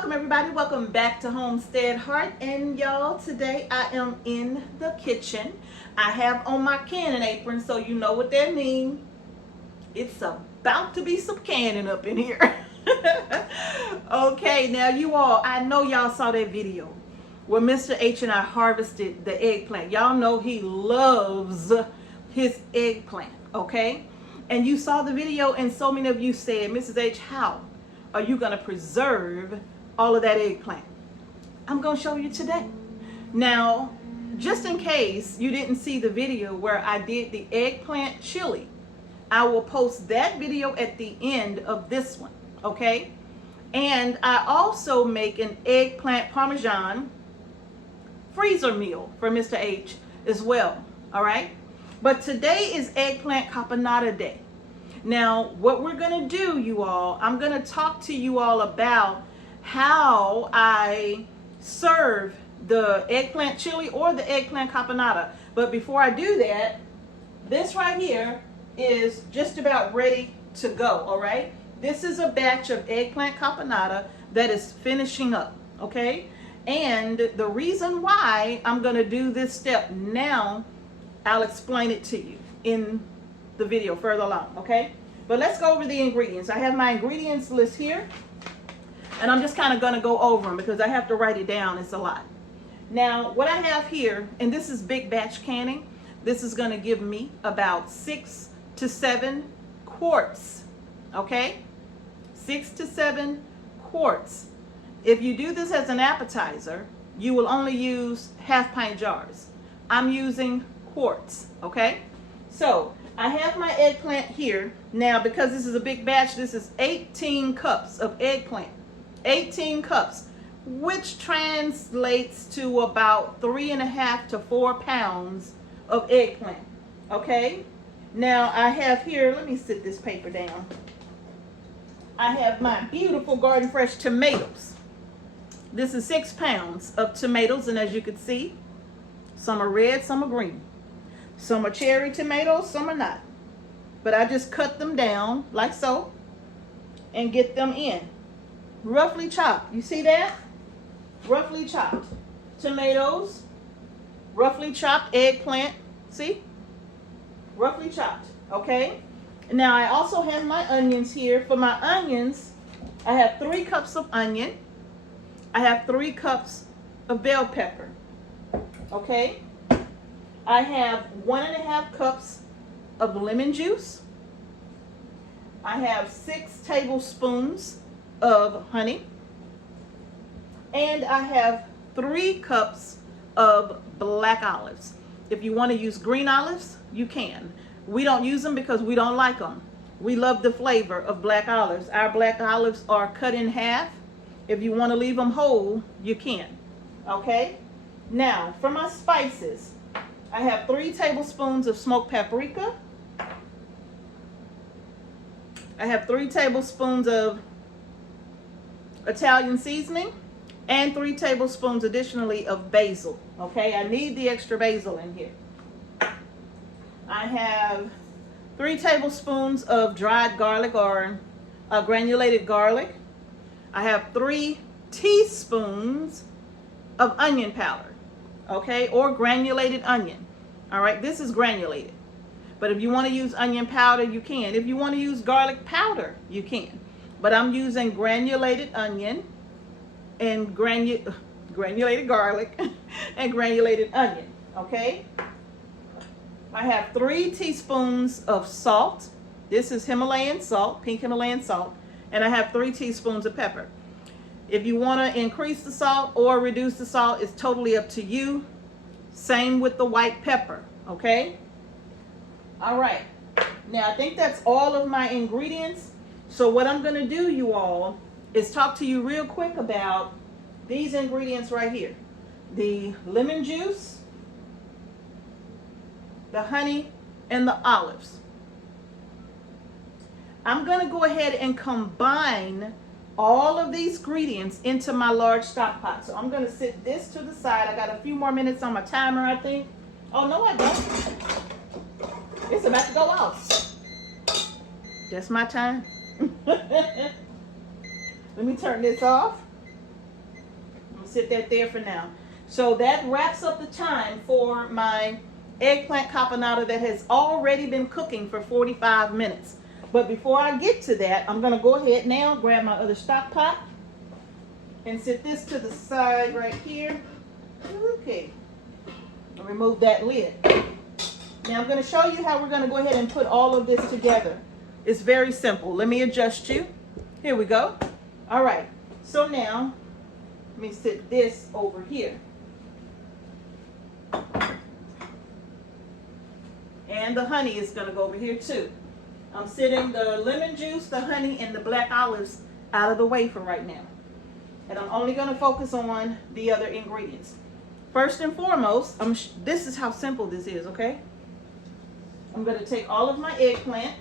welcome everybody. Welcome back to Homestead Heart. And y'all, today I am in the kitchen. I have on my canning apron, so you know what that means. It's about to be some canning up in here. Okay, now you all, I know y'all saw that video where Mr. H and I harvested the eggplant. Y'all know he loves his eggplant, okay? And you saw the video and so many of you said, Mrs. H, how are you going to preserve all of that eggplant? I'm going to show you today. Now, just in case you didn't see the video where I did the eggplant chili, I will post that video at the end of this one, okay? And I also make an eggplant parmesan freezer meal for Mr. H as well, all right? But today is eggplant caponata day. Now, what we're going to do, you all, I'm going to talk to you all about how I serve the eggplant chili or the eggplant caponata. But before I do that, this right here is just about ready to go, all right? This is a batch of eggplant caponata that is finishing up, okay? And the reason why I'm going to do this step now, I'll explain it to you in the video further along, okay? But let's go over the ingredients. I have my ingredients list here, and I'm just kind of going to go over them because I have to write it down. It's a lot. Now, what I have here, and this is big batch canning, this is going to give me about 6 to 7 quarts, okay? 6 to 7 quarts. If you do this as an appetizer, you will only use half-pint jars. I'm using quarts, okay? So I have my eggplant here. Now, because this is a big batch, this is 18 cups of eggplant. 18 cups, which translates to about 3.5 to 4 pounds of eggplant, okay? Now I have here, let me sit this paper down. I have my beautiful garden fresh tomatoes. This is 6 pounds of tomatoes, and as you can see, some are red, some are green. Some are cherry tomatoes, some are not. But I just cut them down like so and get them in. Roughly chopped. You see that? Roughly chopped. Tomatoes, roughly chopped eggplant. See? Roughly chopped. Okay? Now I also have my onions here. For my onions, I have 3 cups of onion. I have 3 cups of bell pepper. Okay? I have 1.5 cups of lemon juice. I have 6 tablespoons of honey. And I have 3 cups of black olives. If you want to use green olives, you can. We don't use them because we don't like them. We love the flavor of black olives. Our black olives are cut in half. If you want to leave them whole, you can. Okay? Now, for my spices, I have 3 tablespoons of smoked paprika. I have 3 tablespoons of Italian seasoning and 3 tablespoons additionally of basil. Okay, I need the extra basil in here. I have 3 tablespoons of dried garlic or granulated garlic. I have 3 teaspoons of onion powder. Okay, or granulated onion. All right, this is granulated. But if you want to use onion powder, you can. If you want to use garlic powder, you can. But I'm using granulated onion and granulated garlic and granulated onion. Okay? I have 3 teaspoons of salt. This is Himalayan salt, pink Himalayan salt. And I have 3 teaspoons of pepper. If you want to increase the salt or reduce the salt, it's totally up to you. Same with the white pepper, okay? All right. Now, I think that's all of my ingredients. So what I'm going to do, you all, is talk to you real quick about these ingredients right here. The lemon juice, the honey, and the olives. I'm going to go ahead and combine all of these ingredients into my large stock pot. So I'm going to sit this to the side. I got a few more minutes on my timer, I think. Oh, no, I don't. It's about to go off. That's my time. Let me turn this off. sit that there for now. So that wraps up the time for my eggplant caponata that has already been cooking for 45 minutes. But before I get to that, I'm going to go ahead now, grab my other stock pot and set this to the side right here. Okay. Remove that lid. Now I'm going to show you how we're going to go ahead and put all of this together. It's very simple. Let me adjust you. Here we go. All right. So now, let me sit this over here. And the honey is going to go over here too. I'm sitting the lemon juice, the honey, and the black olives out of the way for right now. And I'm only going to focus on the other ingredients. First and foremost, this is how simple this is, okay? I'm going to take all of my eggplant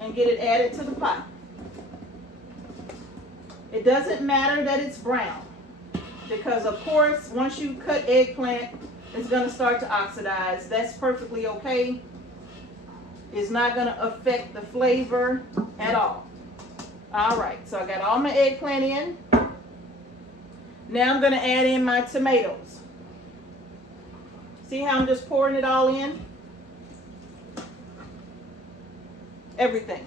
and get it added to the pot. It doesn't matter that it's brown, because of course, once you cut eggplant, it's going to start to oxidize. That's perfectly okay. It's not going to affect the flavor at all. All right, so I got all my eggplant in. Now I'm going to add in my tomatoes. See how I'm just pouring it all in? Everything.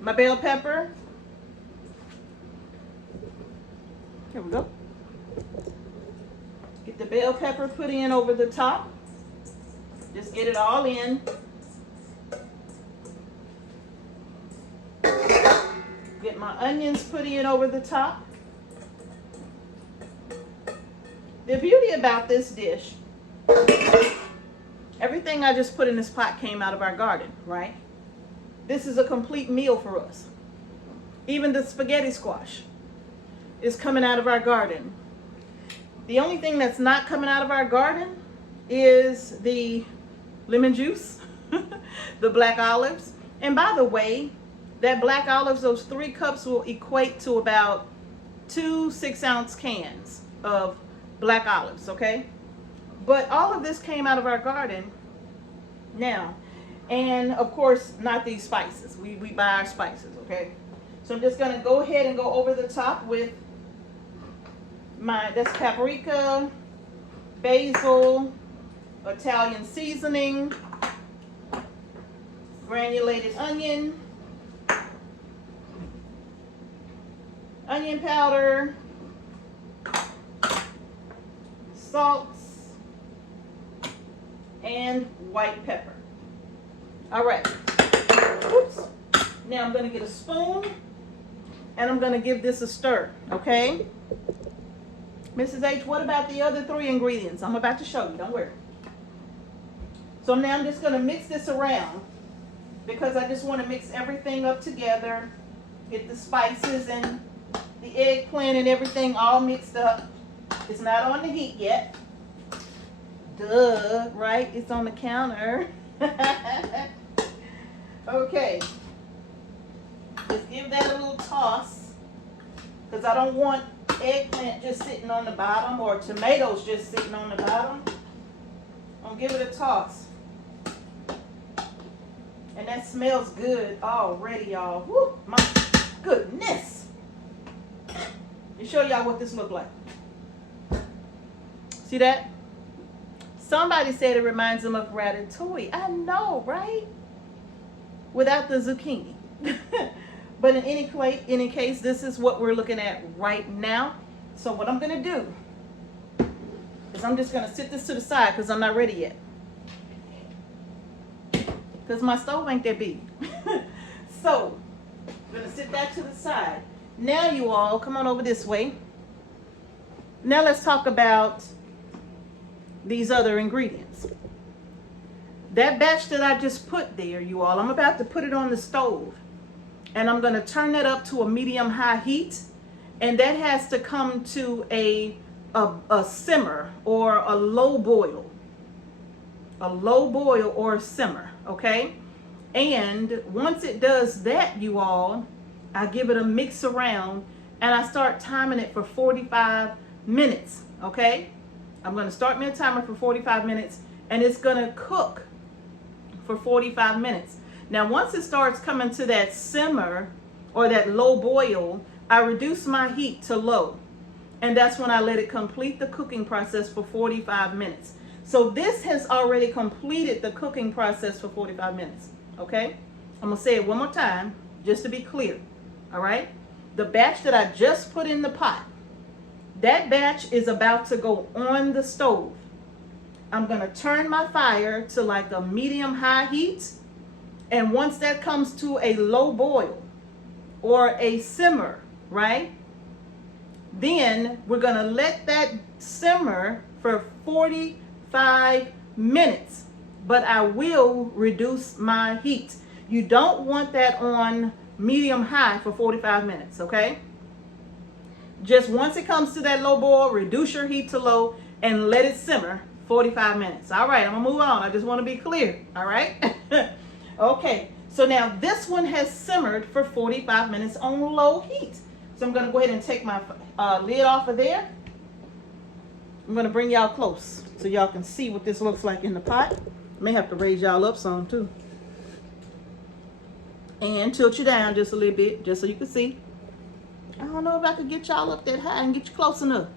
My bell pepper. Here we go. Get the bell pepper put in over the top. Just get it all in. Get my onions put in over the top. The beauty about this dish, everything I just put in this pot came out of our garden, right? This is a complete meal for us. Even the spaghetti squash is coming out of our garden. The only thing that's not coming out of our garden is the lemon juice, the black olives. And by the way, that black olives, those 3 cups will equate to about 2 6-ounce cans of black olives, okay? But all of this came out of our garden now. And of course, not these spices. We buy our spices, okay? So I'm just gonna go ahead and go over the top with that's paprika, basil, Italian seasoning, granulated onion, onion powder, salts, and white pepper. All right. Oops. Now I'm going to get a spoon and I'm going to give this a stir, okay? Mrs. H, what about the other 3 ingredients? I'm about to show you, don't worry. So now I'm just going to mix this around because I just want to mix everything up together, get the spices and the eggplant and everything all mixed up. It's not on the heat yet. Duh, right? It's on the counter. Okay. Just give that a little toss because I don't want eggplant just sitting on the bottom or tomatoes just sitting on the bottom. I'll give it a toss. And that smells good already, y'all. Woo, my goodness. Let me show y'all what this looks like. See that? Somebody said it reminds them of ratatouille. I know, right? Without the zucchini. But in any case, this is what we're looking at right now. So what I'm going to do is I'm just going to sit this to the side because I'm not ready yet. Because my stove ain't that big. So I'm going to sit that to the side. Now you all, come on over this way. Now let's talk about these other ingredients. That batch that I just put there, you all, I'm about to put it on the stove. And I'm going to turn that up to a medium-high heat. And that has to come to a simmer or a low boil. A low boil or a simmer, okay? And once it does that, you all, I give it a mix around and I start timing it for 45 minutes, okay? I'm going to start me a timer for 45 minutes and it's going to cook for 45 minutes. Now, once it starts coming to that simmer or that low boil, I reduce my heat to low, and that's when I let it complete the cooking process for 45 minutes. So this has already completed the cooking process for 45 minutes, okay? I'm gonna say it one more time, just to be clear, all right? The batch that I just put in the pot, that batch is about to go on the stove. I'm gonna turn my fire to like a medium-high heat, and once that comes to a low boil or a simmer, right? Then we're gonna let that simmer for 45 minutes, but I will reduce my heat. You don't want that on medium high for 45 minutes, okay? Just once it comes to that low boil, reduce your heat to low and let it simmer 45 minutes. All right, I'm gonna move on. I just wanna be clear, all right? Okay, so now this one has simmered for 45 minutes on low heat. So I'm gonna go ahead and take my lid off of there. I'm gonna bring y'all close so y'all can see what this looks like in the pot. May have to raise y'all up some too. And tilt you down just a little bit, just so you can see. I don't know if I could get y'all up that high and get you close enough.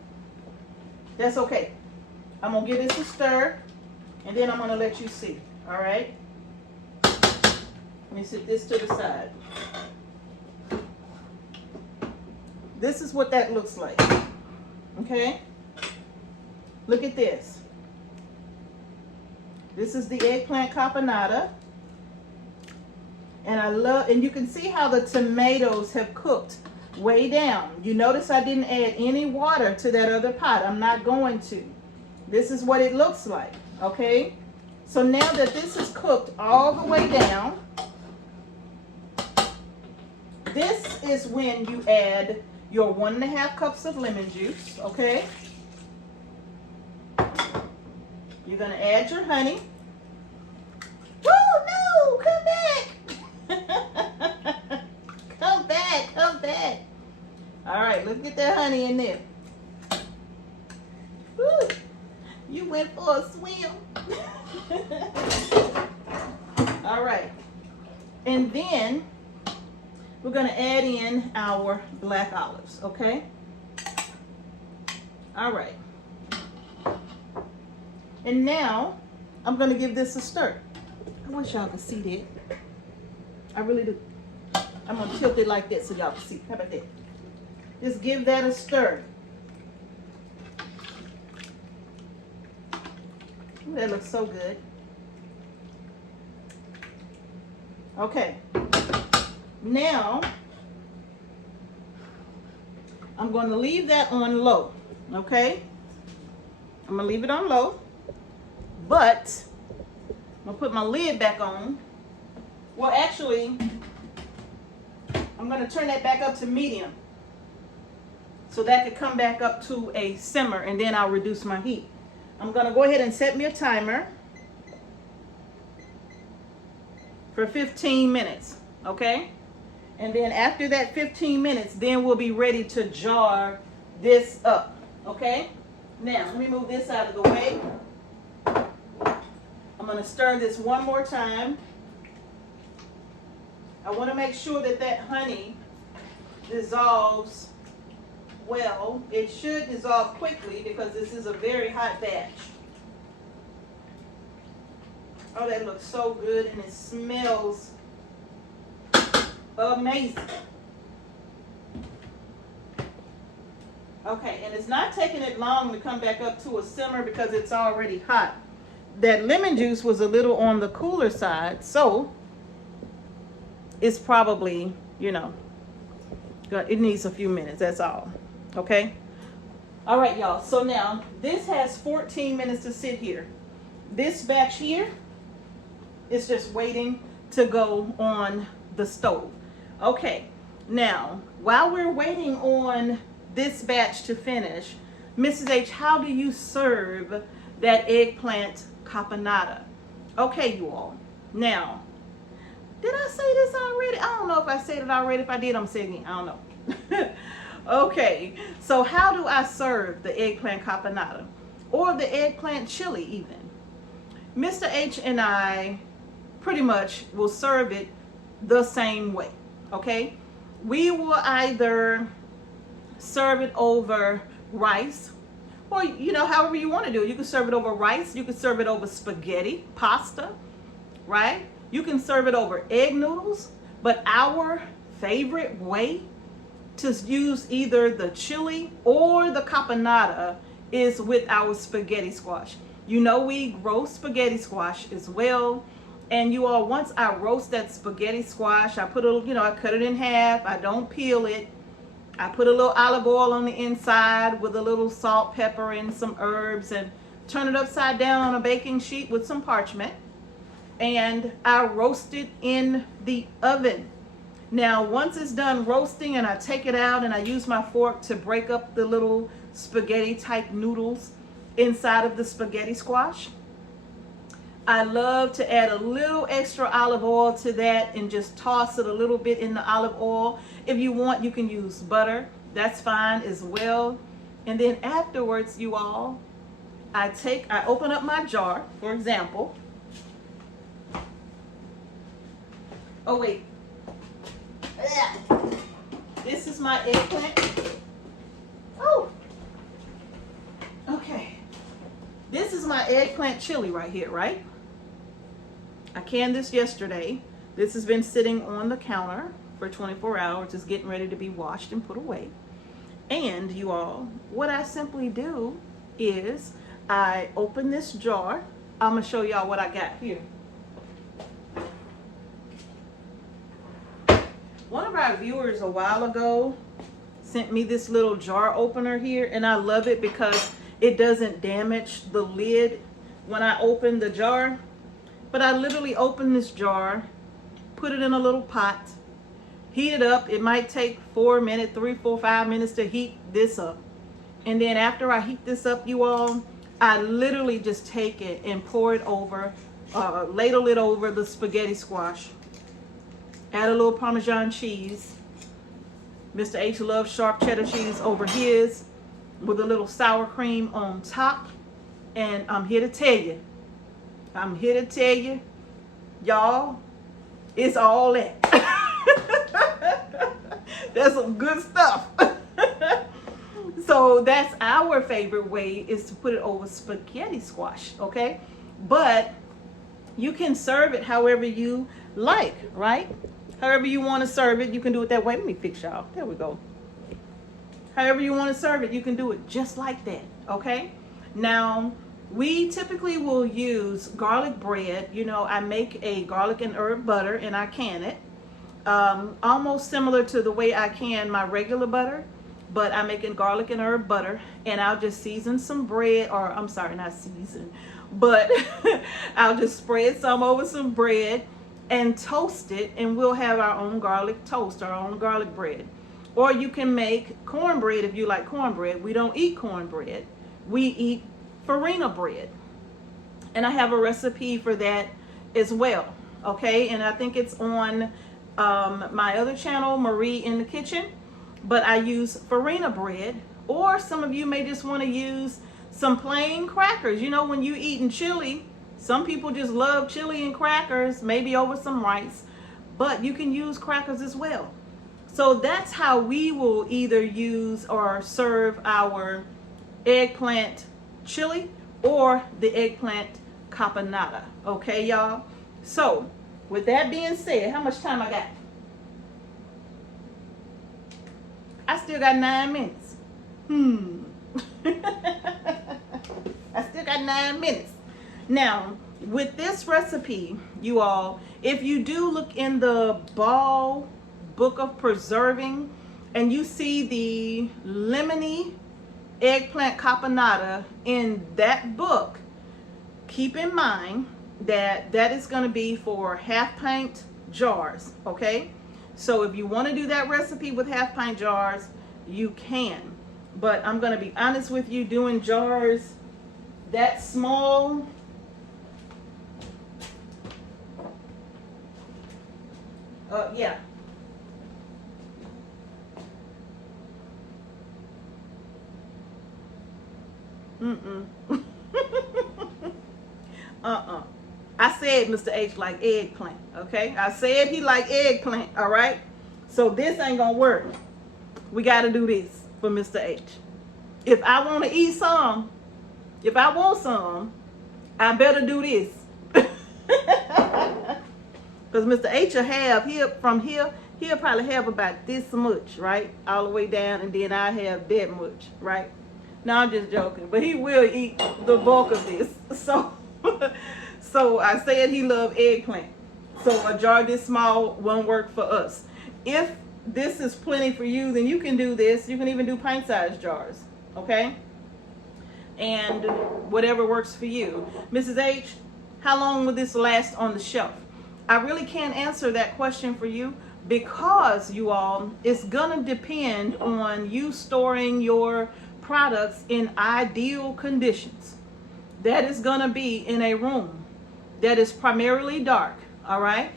That's okay. I'm gonna give this a stir, and then I'm gonna let you see, all right? Let me set this to the side. This is what that looks like, okay? Look at this. This is the eggplant caponata. And you can see how the tomatoes have cooked way down. You notice I didn't add any water to that other pot. I'm not going to. This is what it looks like, okay? So now that this is cooked all the way down, this is when you add your 1.5 cups of lemon juice, okay? You're gonna add your honey. Woo, no, come back. Come back, come back. All right, let's get that honey in there. Woo, you went for a swim. All right, and then we're gonna add in our black olives, okay? All right. And now I'm gonna give this a stir. I wish y'all could see that. I really do. I'm gonna tilt it like that so y'all can see. How about that? Just give that a stir. Ooh, that looks so good. Okay. Now, I'm going to leave that on low, okay? I'm going to leave it on low, but I'm going to put my lid back on. Well, actually, I'm going to turn that back up to medium so that could come back up to a simmer, and then I'll reduce my heat. I'm going to go ahead and set me a timer for 15 minutes, okay? And then after that 15 minutes, then we'll be ready to jar this up, okay? Now, let me move this out of the way. I'm gonna stir this one more time. I wanna make sure that that honey dissolves well. It should dissolve quickly because this is a very hot batch. Oh, that looks so good, and it smells amazing. Okay, and it's not taking it long to come back up to a simmer because it's already hot. That lemon juice was a little on the cooler side, so it's probably, you know, it needs a few minutes, that's all. Okay? All right, y'all. So now this has 14 minutes to sit here. This batch here is just waiting to go on the stove. Okay, now while we're waiting on this batch to finish, Mrs. H, how do you serve that eggplant caponata? Okay, you all. Now, did I say this already? I don't know if I said it already. If I did, I'm saying it. I don't know. Okay, so how do I serve the eggplant caponata or the eggplant chili even? Mr. H and I pretty much will serve it the same way, okay? We will either serve it over rice, or however you want to do it. You can serve it over rice, you can serve it over spaghetti, pasta, right? You can serve it over egg noodles, but our favorite way to use either the chili or the caponata is with our spaghetti squash. We roast spaghetti squash as well. And you all, once I roast that spaghetti squash, I put I cut it in half. I don't peel it. I put a little olive oil on the inside with a little salt, pepper, and some herbs, and turn it upside down on a baking sheet with some parchment. And I roast it in the oven. Now, once it's done roasting and I take it out and I use my fork to break up the little spaghetti type noodles inside of the spaghetti squash, I love to add a little extra olive oil to that and just toss it a little bit in the olive oil. If you want, you can use butter. That's fine as well. And then afterwards, you all, I open up my jar, for example. Oh, wait. This is my eggplant. Oh. Okay. This is my eggplant chili right here, right? I canned this yesterday. This has been sitting on the counter for 24 hours. It's getting ready to be washed and put away. And you all, what I simply do is I open this jar. I'm going to show y'all what I got here. One of our viewers a while ago sent me this little jar opener here, and I love it because it doesn't damage the lid when I open the jar. But I literally open this jar, put it in a little pot, heat it up. It might take 4 minutes, 3, 4, 5 minutes to heat this up. And then after I heat this up, you all, I literally just take it and pour it over, ladle it over the spaghetti squash. Add a little Parmesan cheese. Mr. H loves sharp cheddar cheese over his, with a little sour cream on top. And I'm here to tell you, y'all, it's all that. That's some good stuff. So that's our favorite way, is to put it over spaghetti squash, okay? But you can serve it however you like, right? However you want to serve it, you can do it that way. Let me fix y'all. There we go. However you want to serve it, you can do it just like that, okay? Now, we typically will use garlic bread. I make a garlic and herb butter and I can it. Almost similar to the way I can my regular butter, but I make a garlic and herb butter, and I'll just season some bread, or I'm sorry, not season, but I'll just spread some over some bread and toast it, and we'll have our own garlic toast, our own garlic bread. Or you can make cornbread if you like cornbread. We don't eat cornbread. We eat farina bread. And I have a recipe for that as well. Okay, and I think it's on my other channel, Marie in the Kitchen. But I use farina bread, or some of you may just want to use some plain crackers. When you eating chili, some people just love chili and crackers, maybe over some rice, but you can use crackers as well. So that's how we will either use or serve our eggplant chili or the eggplant caponata. Okay, y'all? So with that being said, how much time I got? I still got 9 minutes. I still got 9 minutes. Now, with this recipe, you all, if you do look in the Ball Book of Preserving and you see the lemony eggplant caponata in that book, keep in mind that that is going to be for half pint jars, okay? So if you want to do that recipe with half pint jars, you can. But I'm going to be honest with you, doing jars that small, yeah. I said Mr. H like eggplant, okay? I said he like eggplant, all right? So this ain't gonna work. We gotta do this. for Mr. H. If I want to eat some, if I want some, I better do this. Because Mr. H will have here from here, he'll probably have about this much, right? All the way down, and then I have that much, right? No, I'm just joking. But he will eat the bulk of this. So, so I said he loved eggplant. So a jar this small won't work for us. If this is plenty for you, then you can do this. You can even do pint-sized jars, okay? And whatever works for you. Mrs. H, how long will this last on the shelf? I really can't answer that question for you because, you all, it's gonna depend on you storing your products in ideal conditions. That is gonna be in a room that is primarily dark, all right?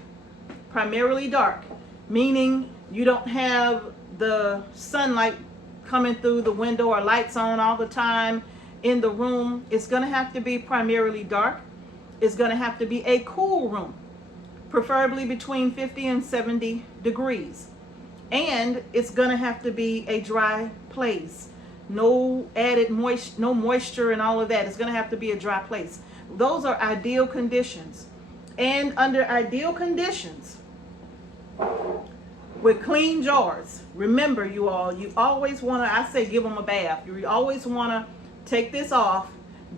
Primarily dark, meaning you don't have the sunlight coming through the window or lights on all the time in the room. It's gonna have to be primarily dark. It's gonna have to be a cool room, preferably between 50 and 70 degrees. And it's gonna have to be a dry place. No added moisture, no moisture and all of that. It's gonna have to be a dry place. Those are ideal conditions. And under ideal conditions, with clean jars, remember you all, you always wanna, I say give them a bath. You always wanna take this off,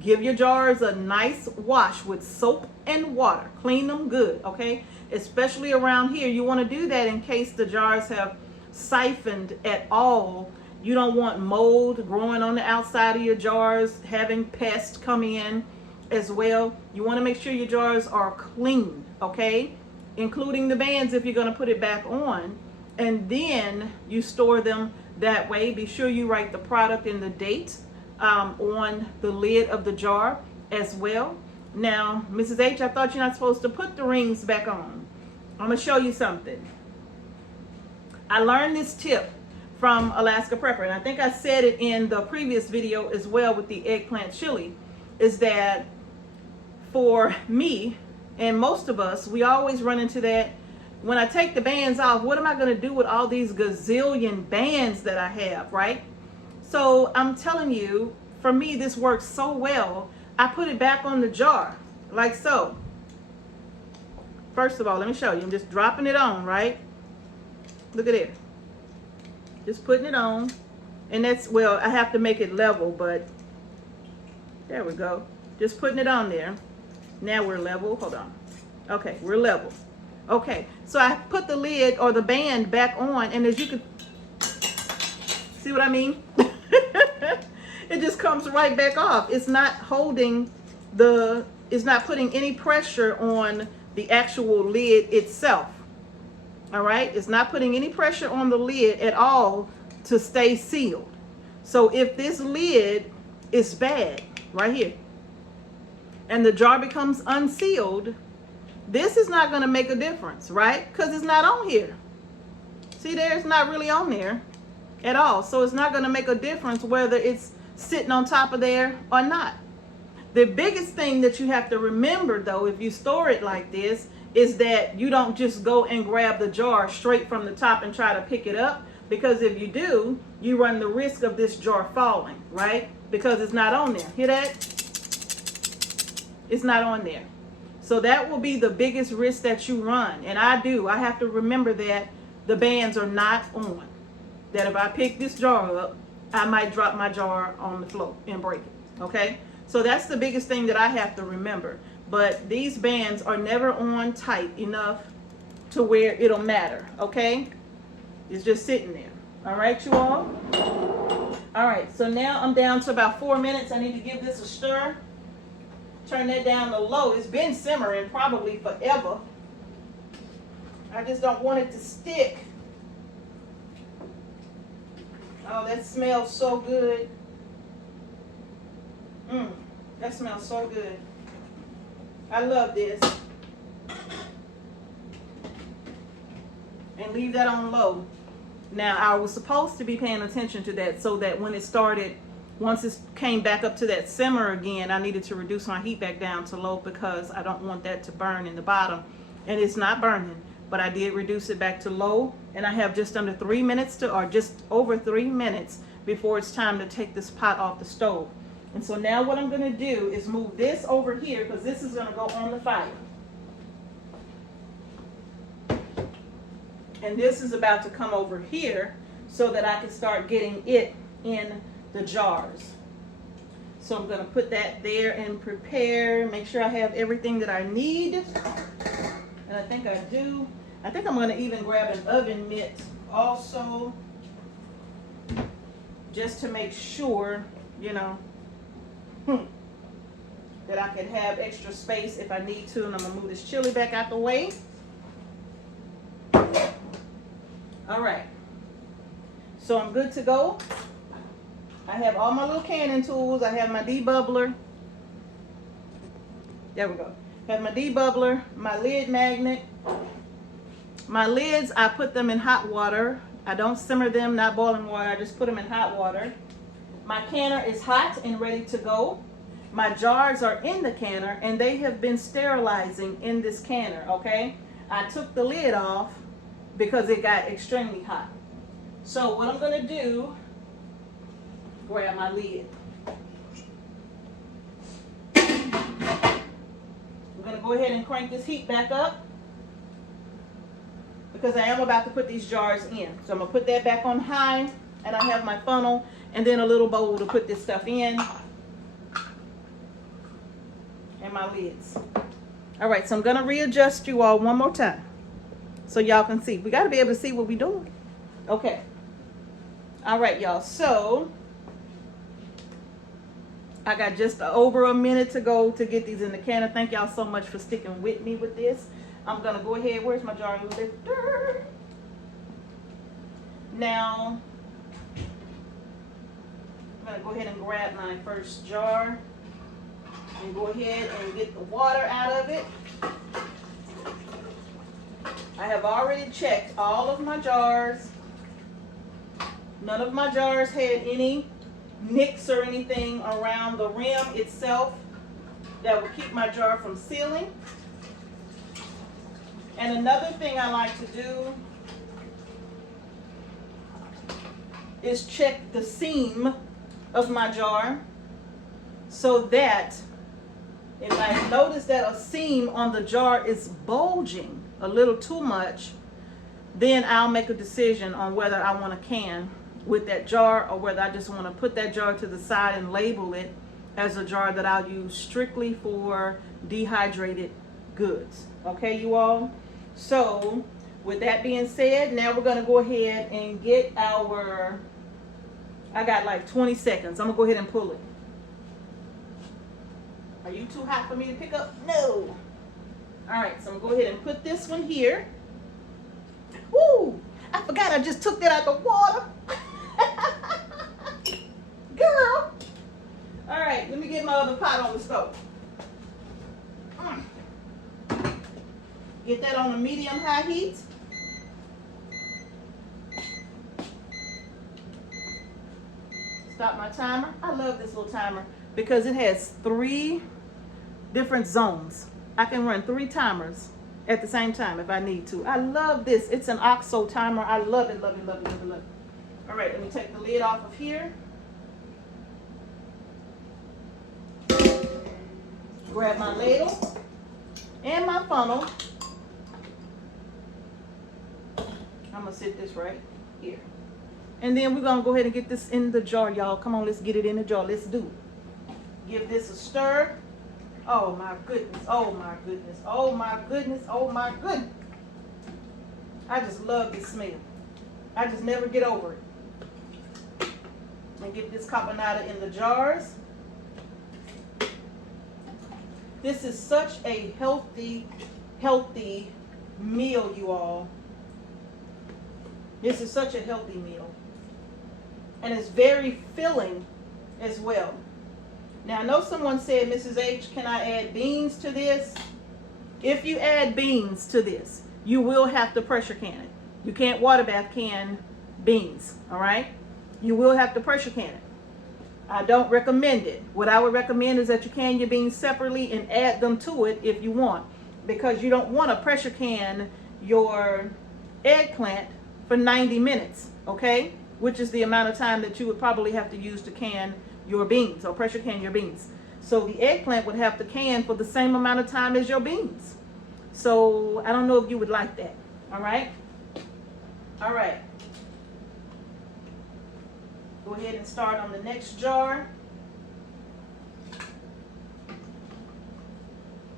give your jars a nice wash with soap and water. Clean them good, okay? Especially around here, you wanna do that in case the jars have siphoned at all. You don't want mold growing on the outside of your jars, having pests come in as well. You want to make sure your jars are clean, okay? Including the bands if you're going to put it back on. And then you store them that way. Be sure you write the product and the date on the lid of the jar as well. Now, Mrs. H, I thought you're not supposed to put the rings back on. I'm going to show you something. I learned this tip from Alaska Prepper, and I think I said it in the previous video as well with the eggplant chili, is that for me and most of us, we always run into that. When I take the bands off, what am I going to do with all these gazillion bands that I have, right? So I'm telling you, for me, this works so well. I put it back on the jar, like so. First of all, let me show you. I'm just dropping it on, right? Look at it. Just putting it on. And that's, well, I have to make it level, but there we go. Just putting it on there. Now we're level. Hold on. Okay, we're level. Okay, so I put the lid or the band back on, and as you can see what I mean? It just comes right back off. It's not holding the, it's not putting any pressure on the actual lid itself. All right, it's not putting any pressure on the lid at all to stay sealed. So if this lid is bad right here and the jar becomes unsealed, this is not going to make a difference, right? Because it's not on here. See there, it's not really on there at all. So it's not going to make a difference whether it's sitting on top of there or not. The biggest thing that you have to remember, though, if you store it like this, is that you don't just go and grab the jar straight from the top and try to pick it up, because if you do, you run the risk of this jar falling, right? Because it's not on there. Hear that? It's not on there. So that will be the biggest risk that you run. And I have to remember that the bands are not on. That if I pick this jar up, I might drop my jar on the floor and break it, okay? So that's the biggest thing that I have to remember. But these bands are never on tight enough to where it'll matter, okay? It's just sitting there. All right, you all? All right, so now I'm down to about 4 minutes. I need to give this a stir. Turn that down to low. It's been simmering probably forever. I just don't want it to stick. Oh, that smells so good. That smells so good. I love this. And leave that on low. Now, I was supposed to be paying attention to that so that when it started, once it came back up to that simmer again, I needed to reduce my heat back down to low because I don't want that to burn in the bottom. And it's not burning, but I did reduce it back to low. And I have just under 3 minutes to, or just over 3 minutes before it's time to take this pot off the stove. And so now what I'm going to do is move this over here, because this is going to go on the fire. And this is about to come over here so that I can start getting it in the jars. So I'm going to put that there and prepare, make sure I have everything that I need. And I think I do. I think I'm going to even grab an oven mitt also, just to make sure, you know, that I can have extra space if I need to. And I'm going to move this chili back out the way. All right. So I'm good to go. I have all my little canning tools. I have my debubbler. There we go. I have my debubbler, my lid magnet. My lids, I put them in hot water. I don't simmer them, not boiling water. I just put them in hot water. My canner is hot and ready to go. My jars are in the canner and they have been sterilizing in this canner, okay? I took the lid off because it got extremely hot. So what I'm gonna do, grab my lid. I'm gonna go ahead and crank this heat back up because I am about to put these jars in. So I'm gonna put that back on high, and I have my funnel and then a little bowl to put this stuff in, and my lids. All right, so I'm gonna readjust you all one more time so y'all can see. We gotta be able to see what we're doing. Okay. All right, y'all, so I got just over a minute to go to get these in the canner. Thank y'all so much for sticking with me with this. I'm gonna go ahead, where's my jar lifter? Now, I'm gonna go ahead and grab my first jar and go ahead and get the water out of it. I have already checked all of my jars. None of my jars had any nicks or anything around the rim itself that will keep my jar from sealing. And another thing I like to do is check the seam of my jar, so that if I notice that a seam on the jar is bulging a little too much, then I'll make a decision on whether I want to can with that jar or whether I just want to put that jar to the side and label it as a jar that I'll use strictly for dehydrated goods. Okay, you all? So with that being said, now we're going to go ahead and get our, I got like 20 seconds. I'm going to go ahead and pull it. Are you too hot for me to pick up? No. All right, so I'm going to go ahead and put this one here. Woo! I forgot I just took that out the water. Girl. All right, let me get my other pot on the stove. Get that on a medium-high heat. Stop my timer. I love this little timer because it has 3 different zones. I can run 3 timers at the same time if I need to. I love this. It's an OXO timer. I love it, love it, love it, love it, love it. All right, let me take the lid off of here. Grab my ladle and my funnel. I'm gonna sit this right here. And then we're gonna go ahead and get this in the jar, y'all. Come on, let's get it in the jar. Let's do it. Give this a stir. Oh my goodness, oh my goodness, oh my goodness, oh my goodness. I just love this smell. I just never get over it. And get this Caponata in the jars. This is such a healthy meal, you all. This is such a healthy meal. And it's very filling as well. Now, I know someone said, Mrs. H, can I add beans to this? If you add beans to this, you will have to pressure can it. You can't water bath can beans, all right? You will have to pressure can it. I don't recommend it. What I would recommend is that you can your beans separately and add them to it if you want, because you don't want to pressure can your eggplant for 90 minutes, okay? which is the amount of time that you would probably have to use to can your beans or pressure can your beans. So the eggplant would have to can for the same amount of time as your beans. So I don't know if you would like that. All right. All right. Go ahead and start on the next jar.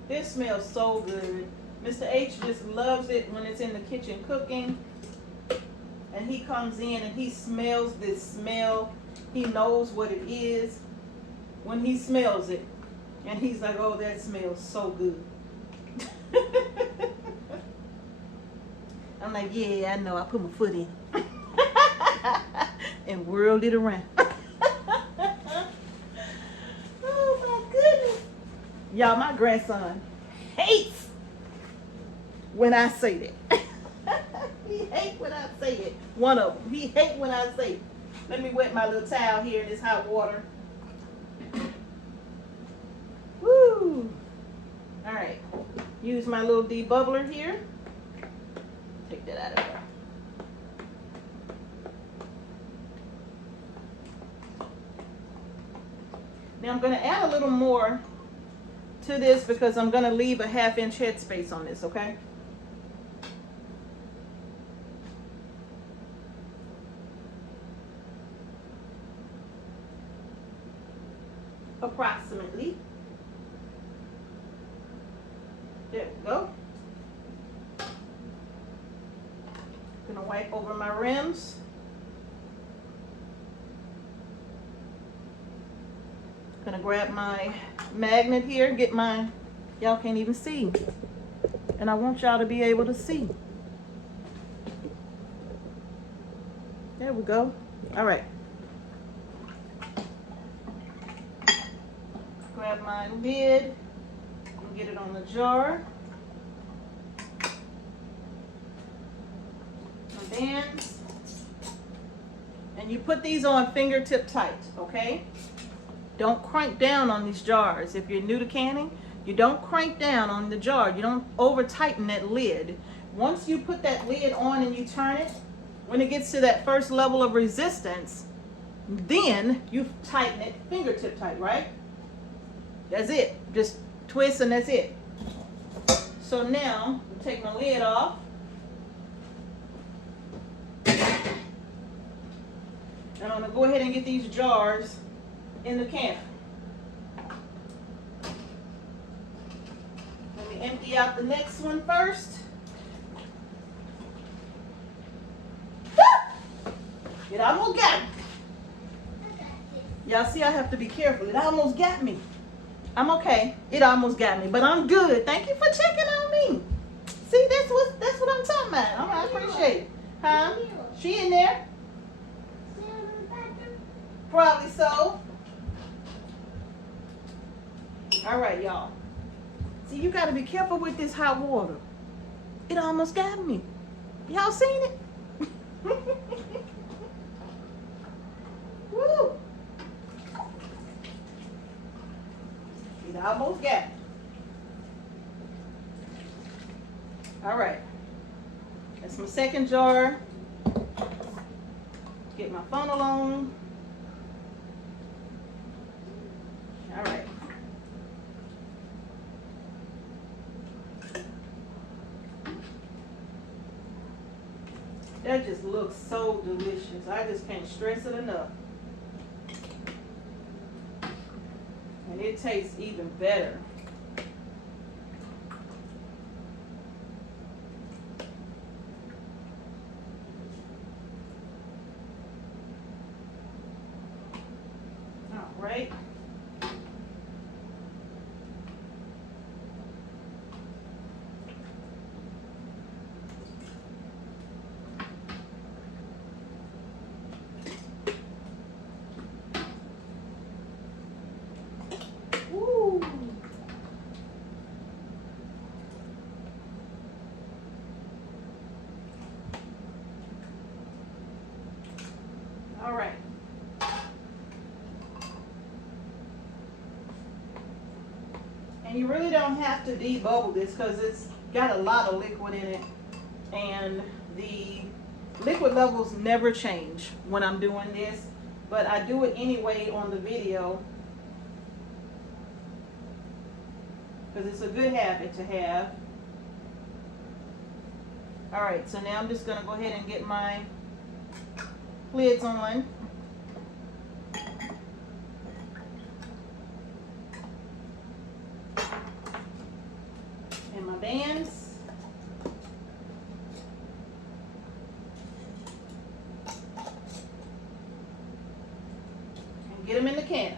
This smells so good. Mr. H just loves it when it's in the kitchen cooking. And he comes in and he smells this smell. He knows what it is when he smells it. And he's like, oh, that smells so good. I'm like, yeah, I know. I put my foot in. And whirled it around. Oh, my goodness. Y'all, my grandson hates when I say that. He hates when I say it. One of them. He hates when I say it. Let me wet my little towel here in this hot water. Woo! All right. Use my little debubbler here. Take that out of there. Now I'm going to add a little more to this because I'm going to leave a 1/2 inch headspace on this, okay? Approximately. There we go. Gonna wipe over my rims. Gonna grab my magnet here, get my, y'all can't even see. And I want y'all to be able to see. There we go. All right. Grab my lid and get it on the jar. My bands. And you put these on fingertip tight, okay? Don't crank down on these jars. If you're new to canning, you don't crank down on the jar. You don't over tighten that lid. Once you put that lid on and you turn it, when it gets to that first level of resistance, then you tighten it fingertip tight, right? That's it. Just twist and that's it. So now, I'll take my lid off. And I'm going to go ahead and get these jars in the can. Let me empty out the next one first. It almost got me. Y'all see, I have to be careful. It almost got me. I'm okay. It almost got me, but I'm good. Thank you for checking on me. See, that's what I'm talking about. I appreciate it. Huh? She in there? Probably so. All right, y'all. See, you got to be careful with this hot water. It almost got me. Y'all seen it? Woo! It almost got me. All right. That's my second jar. Get my funnel on. All right. That just looks so delicious. I just can't stress it enough. And it tastes even better. All right. All right. And you really don't have to debubble this because it's got a lot of liquid in it. And the liquid levels never change when I'm doing this, but I do it anyway on the video because it's a good habit to have. All right, so now I'm just gonna go ahead and get my lids on. And my bands. And get them in the can.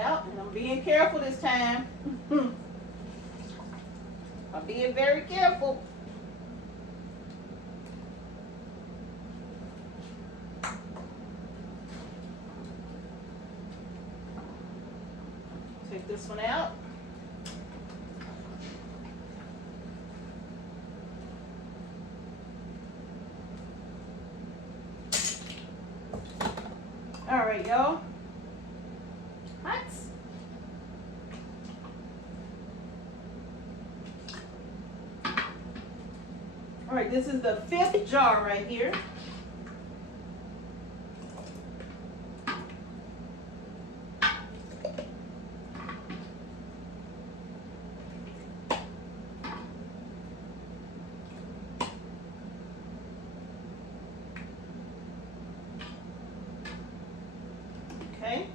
Out, and I'm being careful this time. I'm being very careful. Take this one out. All right, y'all. All right, this is the 5th jar right here. Okay.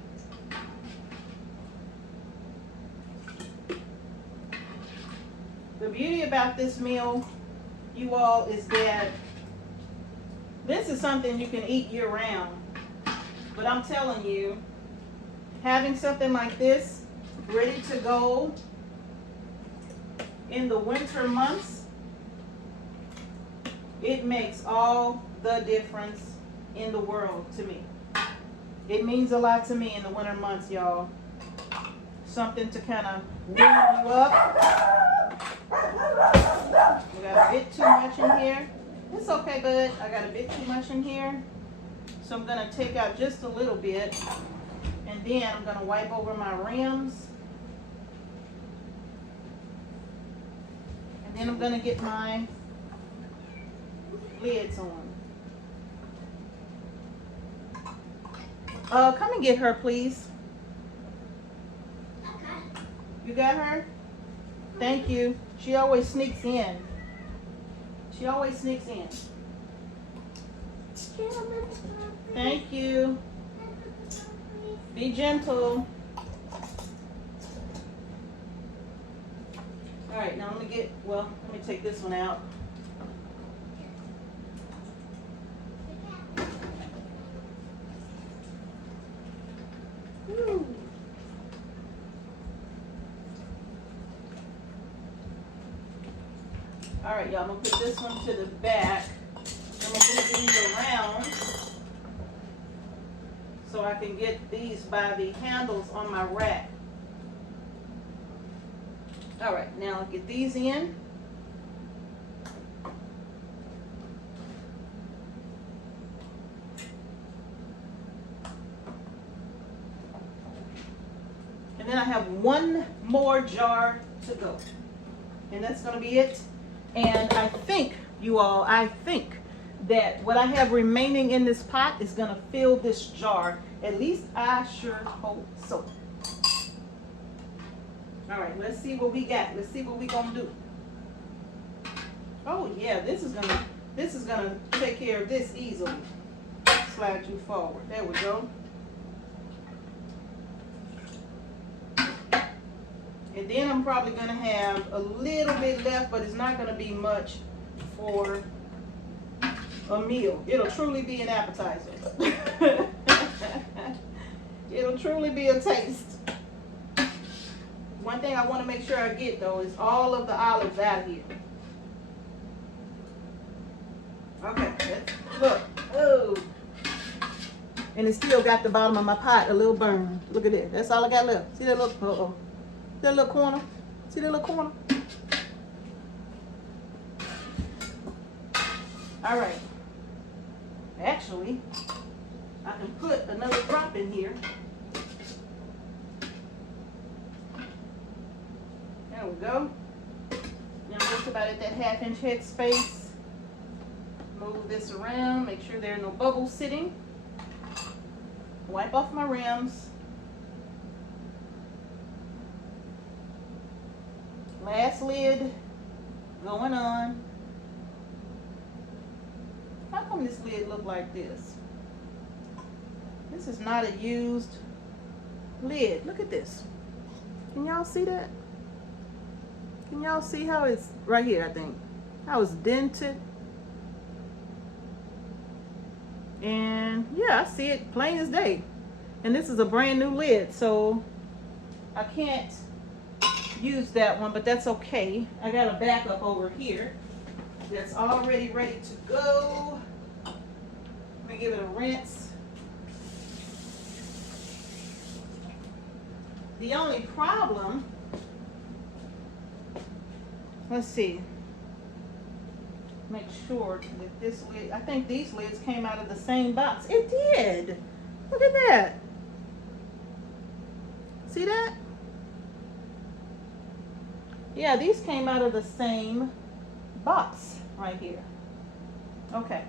The beauty about this meal, you all, is that this is something you can eat year round. But I'm telling you, having something like this ready to go in the winter months, it makes all the difference in the world to me. It means a lot to me in the winter months, y'all. Something to kind of warm you up. We got a bit too much in here. It's okay, bud. I got a bit too much in here. So I'm going to take out just a little bit. And then I'm going to wipe over my rims. And then I'm going to get my lids on. Come and get her, please. You got her? Thank you. She always sneaks in. She always sneaks in. Thank you. Be gentle. All right, now let me take this one out. Woo. All right, y'all, I'm gonna put this one to the back. I'm gonna move these around so I can get these by the handles on my rack. All right, now I'll get these in. And then I have one more jar to go. And that's gonna be it. And I think, you all, that what I have remaining in this pot is going to fill this jar. At least I sure hope so. All right, let's see what we got. Let's see what we're going to do. Oh, yeah, this is gonna take care of this easily. Slide you forward. There we go. And then I'm probably going to have a little bit left, but it's not going to be much for a meal. It'll truly be an appetizer. It'll truly be a taste. One thing I want to make sure I get, though, is all of the olives out here. Okay, look. Oh. And it still got the bottom of my pot a little burned. Look at that. That's all I got left. See that little, uh-oh. That little corner? See that little corner? All right. Actually, I can put another drop in here. we go. Now I'm just about at that 1/2 inch head space. Move this around, make sure there are no bubbles sitting. Wipe off my rims. Last lid going on. How come this lid look like this? This is not a used lid. Look at this. Can y'all see that? Can y'all see how it's right here, I think? How it's dented. And yeah, I see it plain as day. And this is a brand new lid, so I can't use that one, but that's okay. I got a backup over here that's already ready to go. Let me give it a rinse. The only problem, let's see, make sure that this lid, I think these lids came out of the same box. It did. Look at that. See that? Yeah, these came out of the same box right here. Okay,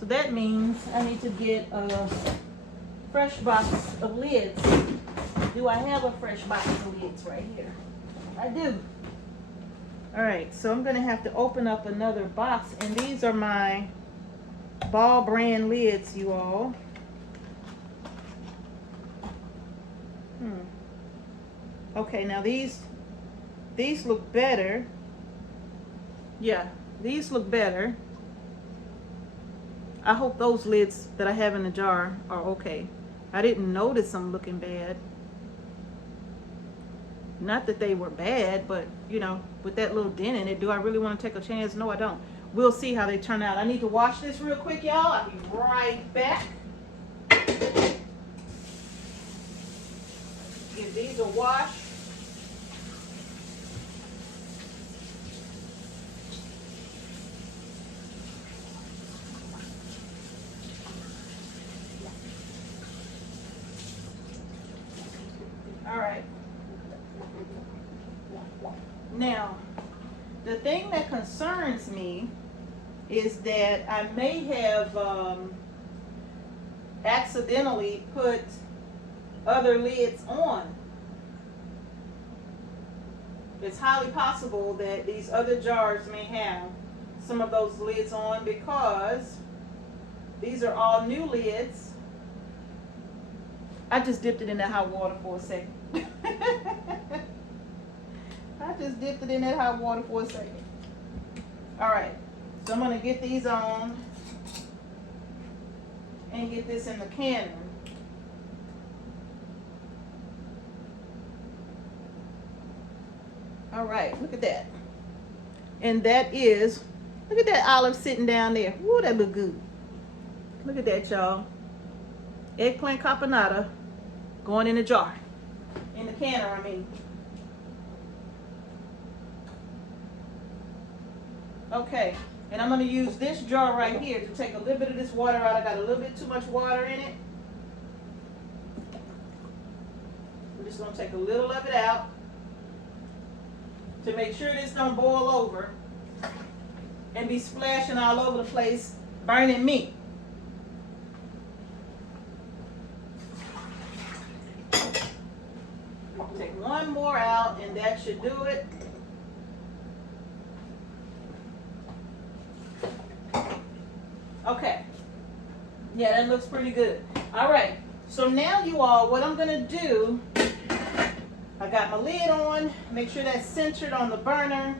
so that means I need to get a fresh box of lids. Do I have a fresh box of lids right here? I do. All right, so I'm gonna have to open up another box, and these are my Ball brand lids, you all. Okay, now these look better. Yeah, these look better. I hope those lids that I have in the jar are okay. I didn't notice them looking bad. Not that they were bad, but you know, with that little dent in it, do I really want to take a chance? No, I don't. We'll see how they turn out. I need to wash this real quick, y'all. I'll be right back. Give these a wash. All right. Now, the thing that concerns me is that I may have accidentally put other lids on. It's highly possible that these other jars may have some of those lids on because these are all new lids. I just dipped it in that hot water for a second. I just dipped it in that hot water for a second. All right, so I'm gonna get these on and get this in the canner. All right, look at that. And that is, look at that olive sitting down there. Woo, that look good. Look at that, y'all. Eggplant caponata going in a jar. In the canner, I mean. Okay, and I'm going to use this jar right here to take a little bit of this water out. I got a little bit too much water in it. I'm just going to take a little of it out to make sure this don't boil over and be splashing all over the place, burning me. Take one more out and that should do it. Okay. Yeah, that looks pretty good. All right. So now you all, what I'm going to do, I got my lid on. Make sure that's centered on the burner.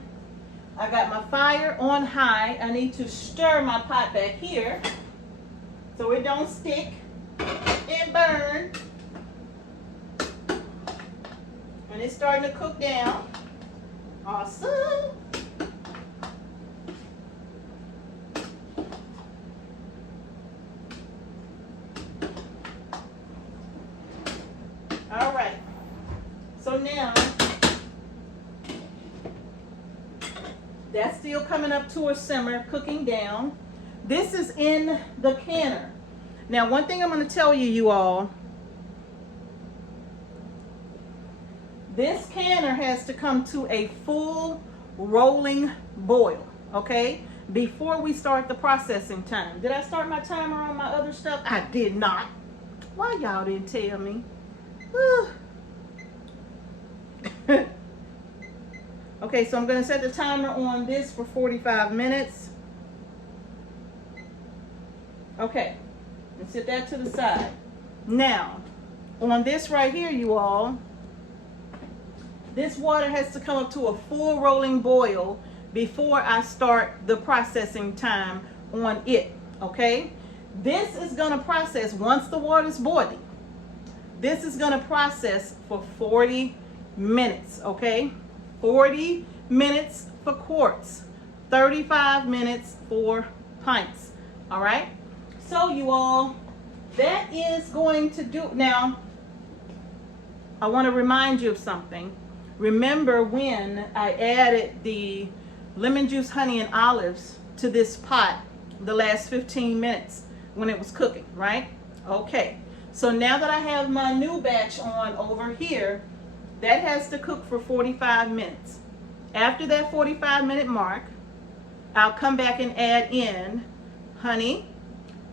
I got my fire on high. I need to stir my pot back here so it don't stick and burn. And it's starting to cook down. Awesome. All right. So now, that's still coming up to a simmer, cooking down. This is in the canner. Now, one thing I'm going to tell you all, This canner has to come to a full rolling boil, okay, before we start the processing time. Did I start my timer on my other stuff? I did not. Why y'all didn't tell me? Okay, so I'm going to set the timer on this for 45 minutes. Okay, and set that to the side. Now, on this right here, you all, this water has to come up to a full rolling boil before I start the processing time on it, okay? This is going to process, once the water's boiling, this is going to process for 40 minutes, okay? 40 minutes for quarts, 35 minutes for pints, all right? So you all, that is going to do. Now, I want to remind you of something. Remember when I added the lemon juice, honey, and olives to this pot the last 15 minutes when it was cooking, right? Okay, so now that I have my new batch on over here, that has to cook for 45 minutes. After that 45-minute mark, I'll come back and add in honey,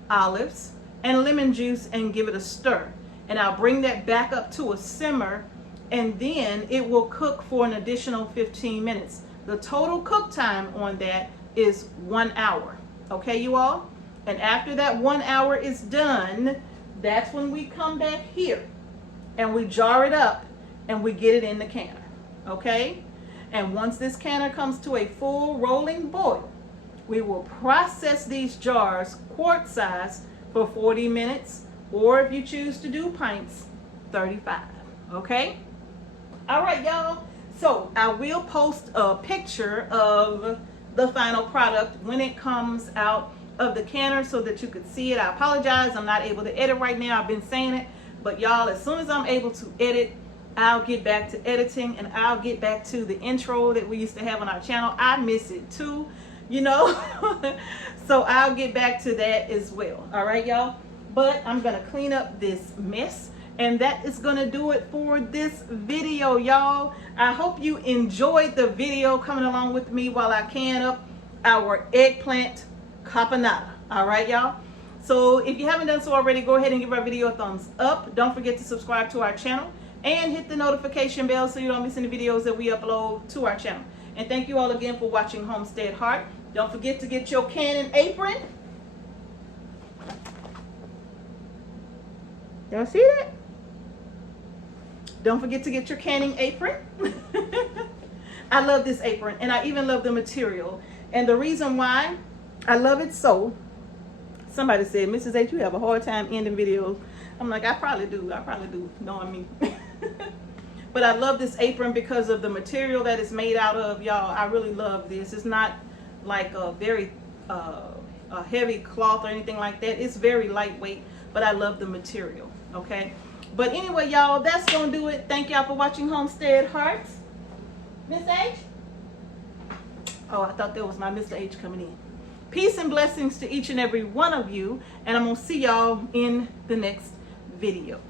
olives, and lemon juice and give it a stir. And I'll bring that back up to a simmer, and then it will cook for an additional 15 minutes. The total cook time on that is 1 hour. Okay, you all? And after that 1 hour is done, that's when we come back here and we jar it up and we get it in the canner. Okay? And once this canner comes to a full rolling boil, we will process these jars quart size for 40 minutes, or if you choose to do pints, 35. Okay? All right, y'all. So I will post a picture of the final product when it comes out of the canner so that you could see it. I apologize, I'm not able to edit right now. I've been saying it, but y'all, as soon as I'm able to edit, I'll get back to editing, and I'll get back to the intro that we used to have on our channel. I miss it too, you know. So I'll get back to that as well. All right, y'all. But I'm gonna clean up this mess, and that is gonna do it for this video, y'all. I hope you enjoyed the video coming along with me while I can up our eggplant caponata. All right, y'all. So if you haven't done so already, go ahead and give our video a thumbs up. Don't forget to subscribe to our channel and hit the notification bell so you don't miss any videos that we upload to our channel. And thank you all again for watching Homestead Heart. Don't forget to get your canning apron. Y'all see that? Don't forget to get your canning apron. I love this apron, and I even love the material. And the reason why I love it so, somebody said, Mrs. H, you have a hard time ending videos. I'm like, I probably do, knowing me. But I love this apron because of the material that it's made out of, y'all. I really love this. It's not like a very a heavy cloth or anything like that. It's very lightweight, but I love the material, okay? But anyway, y'all, that's gonna do it. Thank y'all for watching Homestead Hearts. Miss H? Oh, I thought that was my Mr. H coming in. Peace and blessings to each and every one of you, and I'm gonna see y'all in the next video.